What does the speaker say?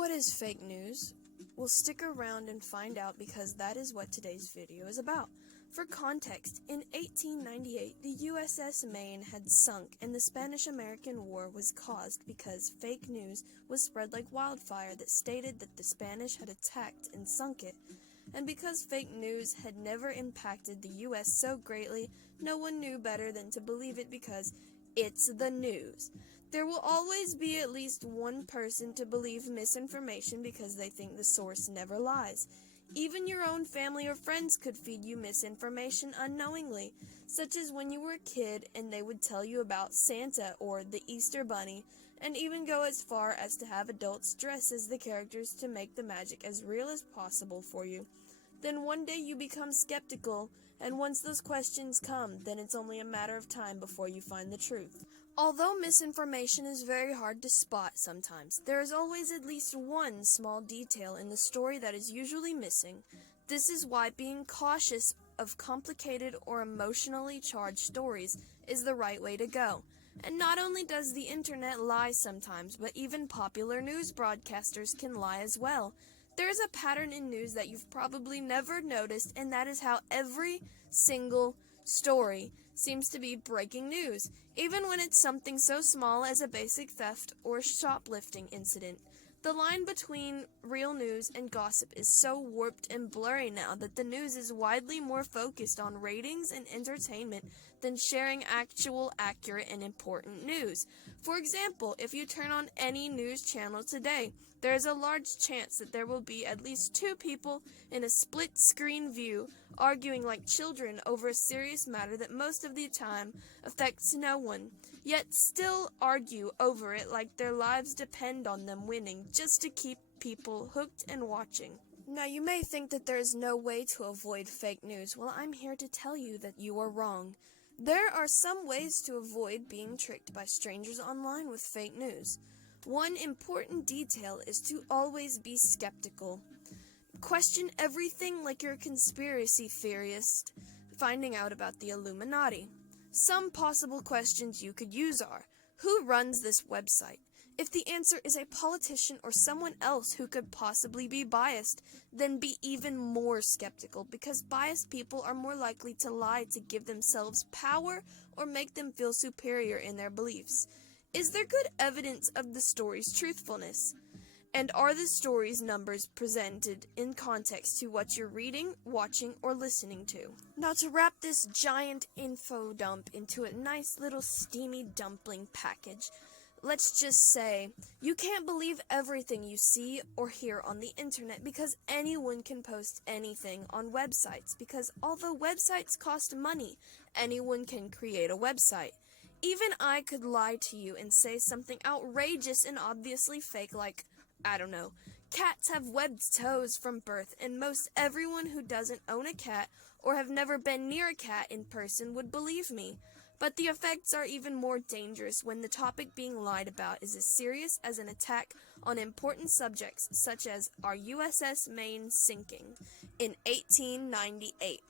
What is fake news? Well, stick around and find out because that is what today's video is about. For context, in 1898, the USS Maine had sunk and the Spanish-American War was caused because fake news was spread like wildfire that stated that the Spanish had attacked and sunk it. And because fake news had never impacted the US so greatly, no one knew better than to believe it because it's the news. There will always be at least one person to believe misinformation because they think the source never lies. Even your own family or friends could feed you misinformation unknowingly, such as when you were a kid and they would tell you about Santa or the Easter Bunny, and even go as far as to have adults dress as the characters to make the magic as real as possible for you. Then one day you become skeptical, and once those questions come, then it's only a matter of time before you find the truth. Although misinformation is very hard to spot sometimes, there is always at least one small detail in the story that is usually missing. This is why being cautious of complicated or emotionally charged stories is the right way to go. And not only does the internet lie sometimes, but even popular news broadcasters can lie as well. There is a pattern in news that you've probably never noticed, and that is how every single story seems to be breaking news, even when it's something so small as a basic theft or shoplifting incident. The line between real news and gossip is so warped and blurry now that the news is widely more focused on ratings and entertainment than sharing actual, accurate, and important news. For example, if you turn on any news channel today, there is a large chance that there will be at least two people in a split-screen view arguing like children over a serious matter that most of the time affects no one, yet still argue over it like their lives depend on them winning just to keep people hooked and watching. Now, you may think that there is no way to avoid fake news. Well, I'm here to tell you that you are wrong. There are some ways to avoid being tricked by strangers online with fake news. One important detail is to always be skeptical. Question everything like you're a conspiracy theorist finding out about the Illuminati. Some possible questions you could use are, who runs this website? If the answer is a politician or someone else who could possibly be biased, then be even more skeptical because biased people are more likely to lie to give themselves power or make them feel superior in their beliefs. Is there good evidence of the story's truthfulness? And are the story's numbers presented in context to what you're reading, watching, or listening to? Now, to wrap this giant info dump into a nice little steamy dumpling package, let's just say, you can't believe everything you see or hear on the internet because anyone can post anything on websites because although websites cost money, anyone can create a website. Even I could lie to you and say something outrageous and obviously fake like, I don't know, cats have webbed toes from birth, and most everyone who doesn't own a cat or have never been near a cat in person would believe me. But the effects are even more dangerous when the topic being lied about is as serious as an attack on important subjects such as our USS Maine sinking in 1898.